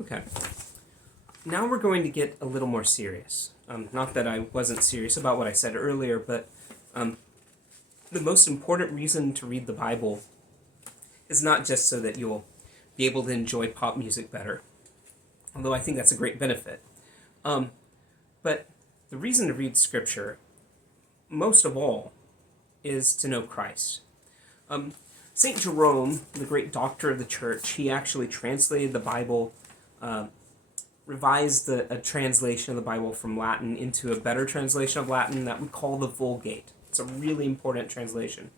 Okay. Now we're going to get a little more serious. Not that I wasn't serious about what I said earlier, but the most important reason to read the Bible is not just so that you'll be able to enjoy pop music better, although I think that's a great benefit. But the reason to read Scripture, most of all, is to know Christ. St. Jerome, the great doctor of the church, he actually translated the Bible, revised a translation of the Bible from Latin into a better translation of Latin that we call the Vulgate. It's a really important translation.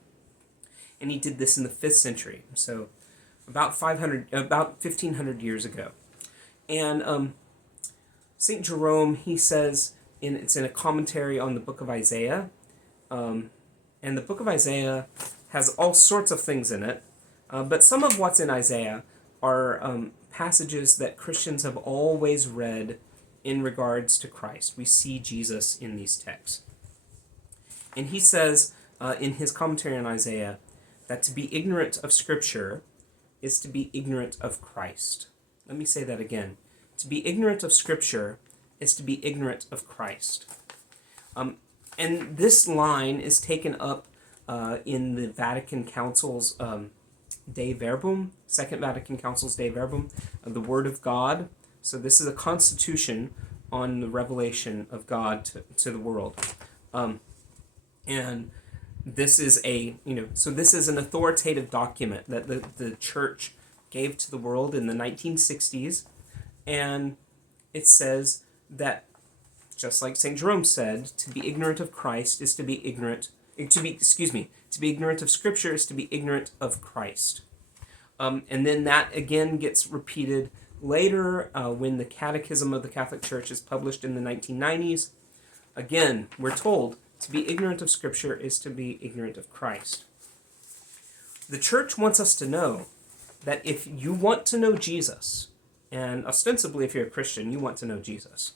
And he did this in the 5th century, so about 1,500 years ago. And St. Jerome, he says, it's in a commentary on the book of Isaiah, and the book of Isaiah has all sorts of things in it, but some of what's in Isaiah are passages that Christians have always read in regards to Christ. We see Jesus in these texts. And he says in his commentary on Isaiah that to be ignorant of Scripture is to be ignorant of Christ. Let me say that again. To be ignorant of Scripture is to be ignorant of Christ. And this line is taken up in the Vatican Council's Dei Verbum, Second Vatican Council's Dei Verbum, the Word of God. So this is a constitution on the revelation of God to the world. And this is this is an authoritative document that the church gave to the world in the 1960s. And it says that, just like St. Jerome said, to be ignorant of Christ is to be ignorant, to be ignorant of Scripture is to be ignorant of Christ. And then that again gets repeated later when the Catechism of the Catholic Church is published in the 1990s. Again, we're told to be ignorant of Scripture is to be ignorant of Christ. The Church wants us to know that if you want to know Jesus, and ostensibly if you're a Christian, you want to know Jesus,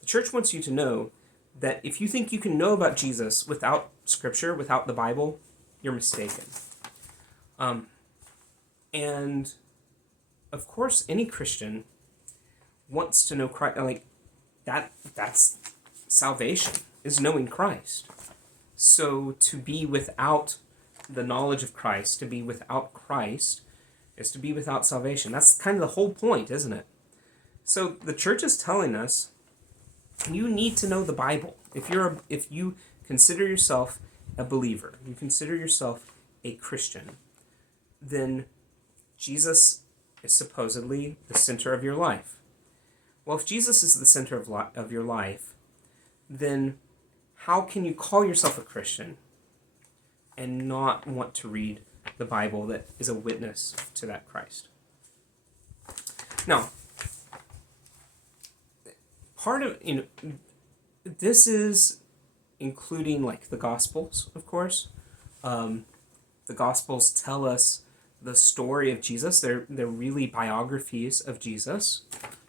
the Church wants you to know that if you think you can know about Jesus without Scripture, without the Bible, you're mistaken. And of course, any Christian wants to know Christ. Like that's salvation, is knowing Christ. So to be without the knowledge of Christ, to be without Christ, is to be without salvation. That's kind of the whole point, isn't it? So the church is telling us you need to know the Bible. If you consider yourself a believer, you consider yourself a Christian, then Jesus is supposedly the center of your life. Well, if Jesus is the center of your life, then how can you call yourself a Christian and not want to read the Bible that is a witness to that Christ? Now, part of, this is including like the Gospels, of course. The Gospels tell us the story of Jesus. They're really biographies of Jesus.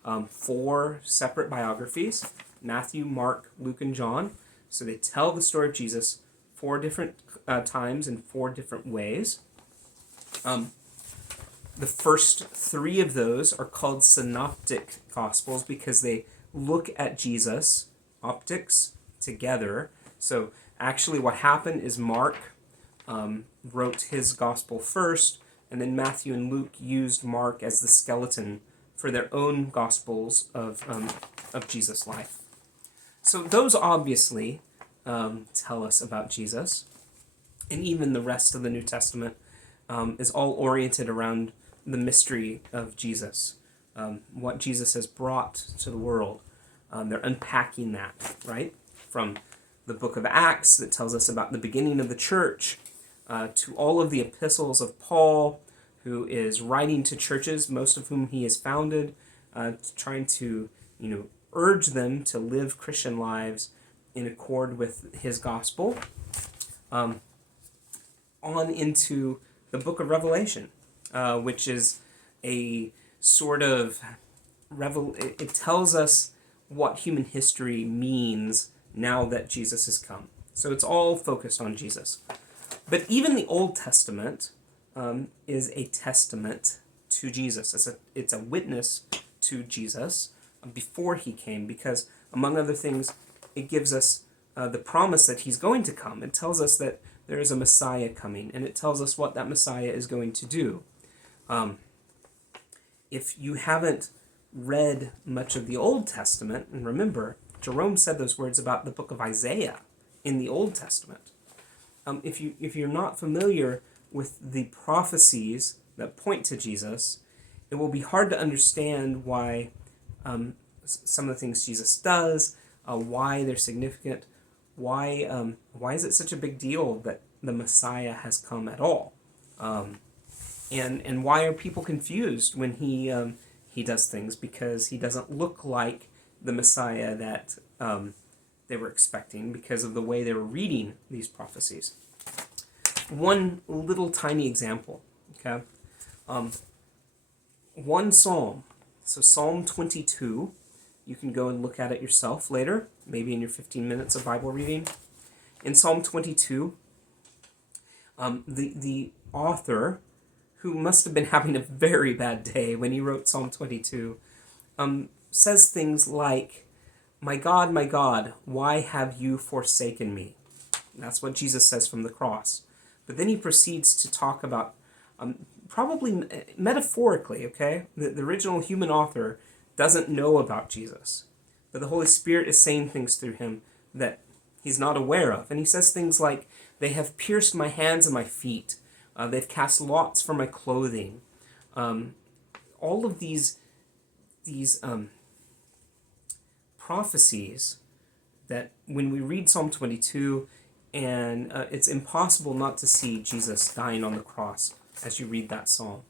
4 separate biographies: Matthew, Mark, Luke, and John. So they tell the story of Jesus 4 different times in 4 different ways. The first 3 of those are called synoptic Gospels because they look at Jesus, optics, together. So actually what happened is Mark wrote his gospel first, and then Matthew and Luke used Mark as the skeleton for their own gospels of Jesus' life. So those obviously tell us about Jesus, and even the rest of the New Testament is all oriented around the mystery of Jesus, what Jesus has brought to the world. They're unpacking that, right? From the book of Acts that tells us about the beginning of the church, to all of the epistles of Paul, who is writing to churches, most of whom he has founded, trying to, urge them to live Christian lives in accord with his gospel, on into the book of Revelation, which is a sort of it tells us what human history means now that Jesus has come. So it's all focused on Jesus. But even the Old Testament is a testament to Jesus. It's a witness to Jesus before he came, because, among other things, it gives us the promise that he's going to come. It tells us that there is a Messiah coming, and it tells us what that Messiah is going to do. If you haven't read much of the Old Testament, and remember, Jerome said those words about the book of Isaiah in the Old Testament. If you're not familiar with the prophecies that point to Jesus, it will be hard to understand why some of the things Jesus does, why they're significant, why is it such a big deal that the Messiah has come at all, and why are people confused when he does things, because he doesn't look like the Messiah that they were expecting because of the way they were reading these prophecies. One little tiny example, okay? One psalm, so Psalm 22, you can go and look at it yourself later, maybe in your 15 minutes of Bible reading. In Psalm 22, the author, who must have been having a very bad day when he wrote Psalm 22, says things like, my God, why have you forsaken me?" That's what Jesus says from the cross. But then he proceeds to talk about, probably metaphorically, okay? The original human author doesn't know about Jesus, but the Holy Spirit is saying things through him that he's not aware of. And he says things like, "They have pierced my hands and my feet. They've cast lots for my clothing." All of these prophecies that when we read Psalm 22, and it's impossible not to see Jesus dying on the cross as you read that psalm.